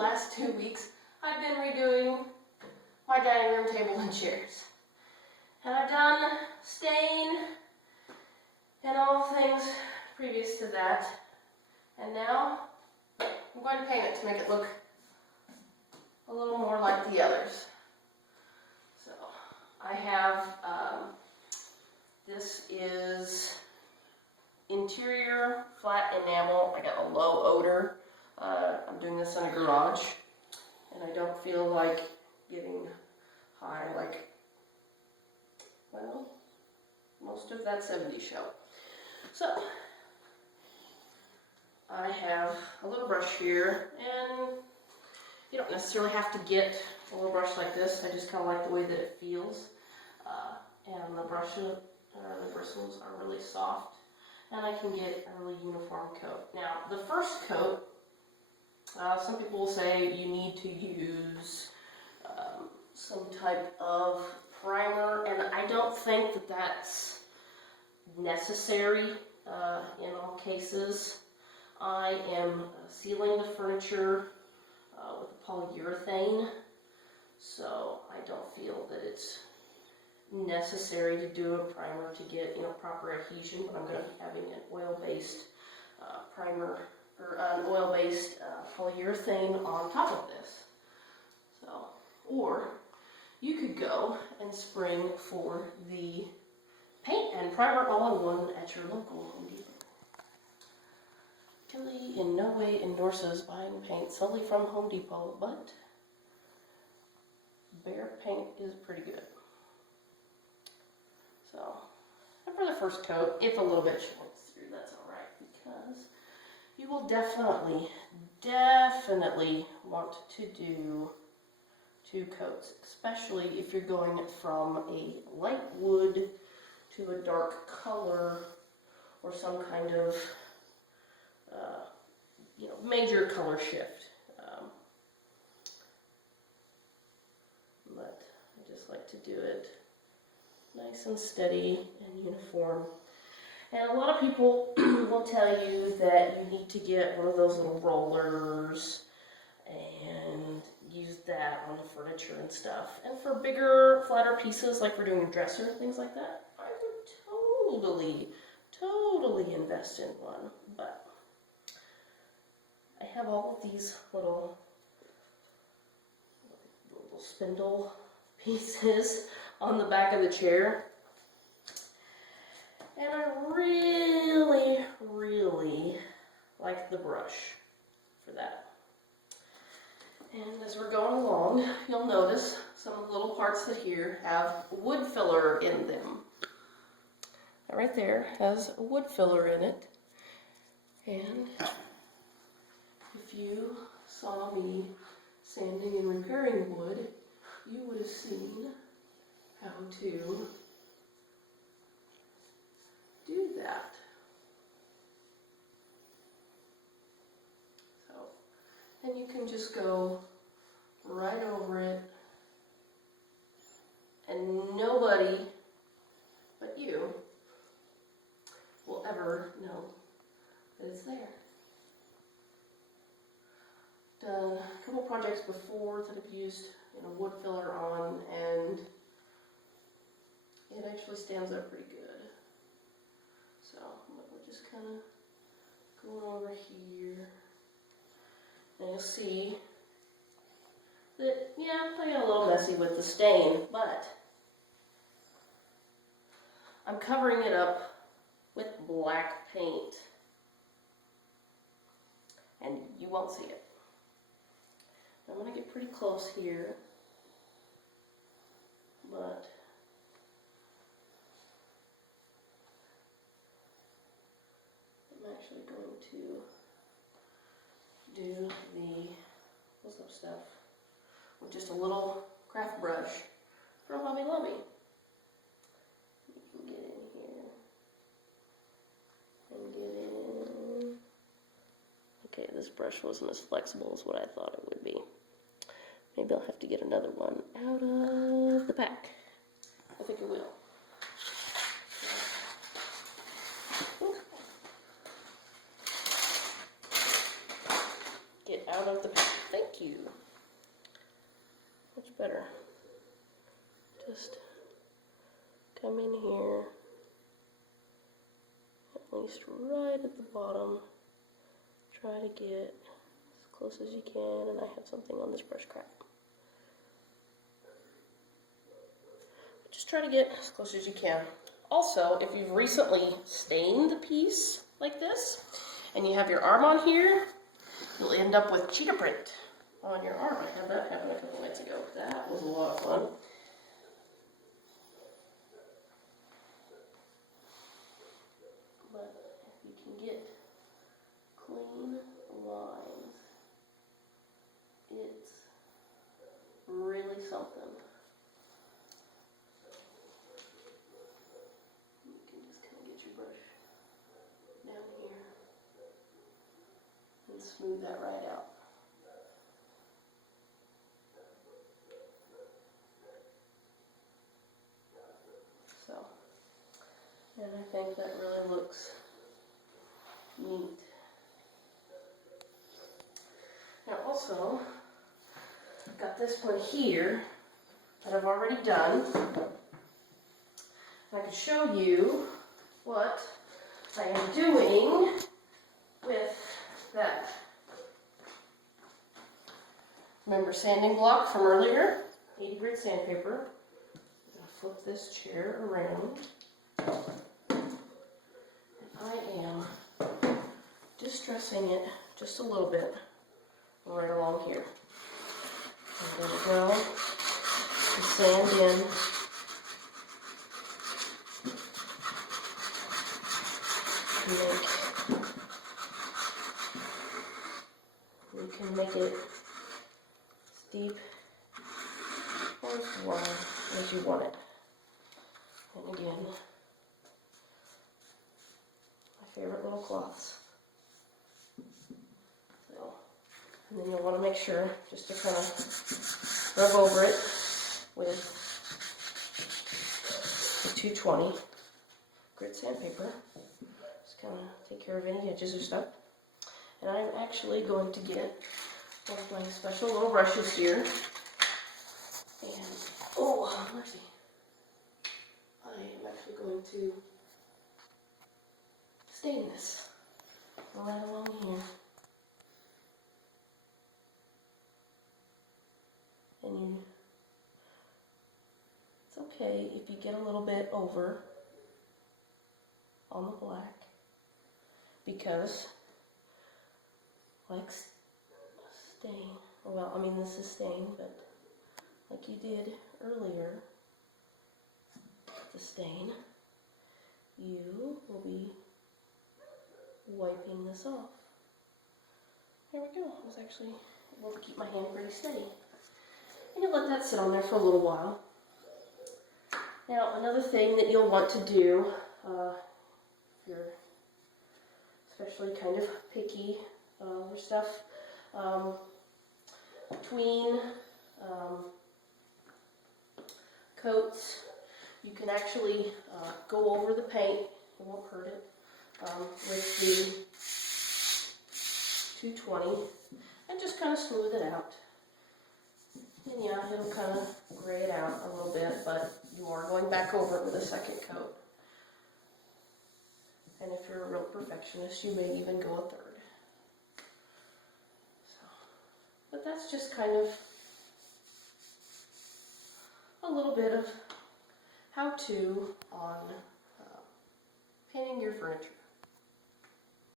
last 2 weeks, I've been redoing my dining room table and chairs. And I've done stain and all things previous to that. And now I'm going to paint it to make it look a little more like the others. So I have, this is interior flat enamel. I got a low odor. I'm doing this in a garage, and I don't feel like getting high like, well, most of that 70s show. So I have a little brush here, and you don't necessarily have to get a little brush like this. I just kind of like the way that it feels, and the bristles are really soft, and I can get a really uniform coat. Now, the first coat, some people will say you need to use some type of primer, and I don't think that that's necessary in all cases. I am sealing the furniture with polyurethane, so I don't feel that it's necessary to do a primer to get, you know, proper adhesion, but I'm going to be having an oil-based primer, or an oil-based polyurethane on top of this. So, or you could go and spring for the paint and primer all-in-one at your local Home Depot. Kelly in no way endorses buying paint solely from Home Depot, but Behr paint is pretty good. So, and for the first coat, if a little bit shines through, that's alright, because you will definitely want to do 2 coats, especially if you're going from a light wood to a dark color or some kind of major color shift. But I just like to do it nice and steady and uniform. And a lot of people will tell you that you need to get one of those little rollers and use that on the furniture and stuff. And for bigger, flatter pieces, like we're doing a dresser and things like that, I would totally invest in one. But I have all of these little spindle pieces on the back of the chair, and I really like the brush for that. And as we're going along, you'll notice some of the little parts that here have wood filler in them. That right there has a wood filler in it, and if you saw me sanding and repairing wood, you would have seen how to do that. So, and you can just go right over it, and nobody but you will ever know that it's there. Done a couple projects before that I've used wood filler on, and it actually stands up pretty good. So we're just kind of going over here, and you'll see that, yeah, I got a little messy with the stain, but I'm covering it up with black paint, and you won't see it. I'm going to get pretty close here, but I'm actually going to do the close-up stuff with just a little craft brush from Hobby Lobby. You can get in here and get in. Okay, this brush wasn't as flexible as what I thought it would be. Maybe I'll have to get another one out of the pack. I think I will. Get out out of the paint. Thank you. Much better. Just come in here, at least right at the bottom. Try to get as close as you can, and I have something on this brush crap. Just try to get as close as you can. Also, if you've recently stained the piece like this, and you have your arm on here, you'll end up with cheetah print on your arm. I had that happen a couple nights ago. That was a lot of fun. But if you can get clean lines, it's really something. You can just kind of get your brush down here and smooth that right out. So, and I think that really looks neat. Now also, I've got this one here that I've already done. I could show you what I am doing with that. Remember sanding block from earlier? 80 grit sandpaper. I'm going to flip this chair around. And I am distressing it just a little bit right along here. I'm going to go and sand in you can make it as deep or as wide as you want it. And again, my favorite little cloths. So, and then you'll want to make sure just to kind of rub over it with the 220 grit sandpaper. Just kind of take care of any edges or stuff. And I'm actually going to get one of my special little brushes here. And, oh, mercy. I am actually going to stain this right along here. And it's okay if you get a little bit over on the black, because like stain, well, I mean this is stain, but like you did earlier, the stain, you will be wiping this off. There we go. I was actually able to keep my hand pretty steady. And you let that sit on there for a little while. Now, another thing that you'll want to do, if you're especially kind of picky or stuff, between coats, you can actually go over the paint, it won't hurt it, with the 220 and just kind of smooth it out. And yeah, it'll kind of gray it out a little bit, but you are going back over it with a second coat. And if you're a real perfectionist, you may even go a third. So, but that's just kind of a little bit of how-to on painting your furniture.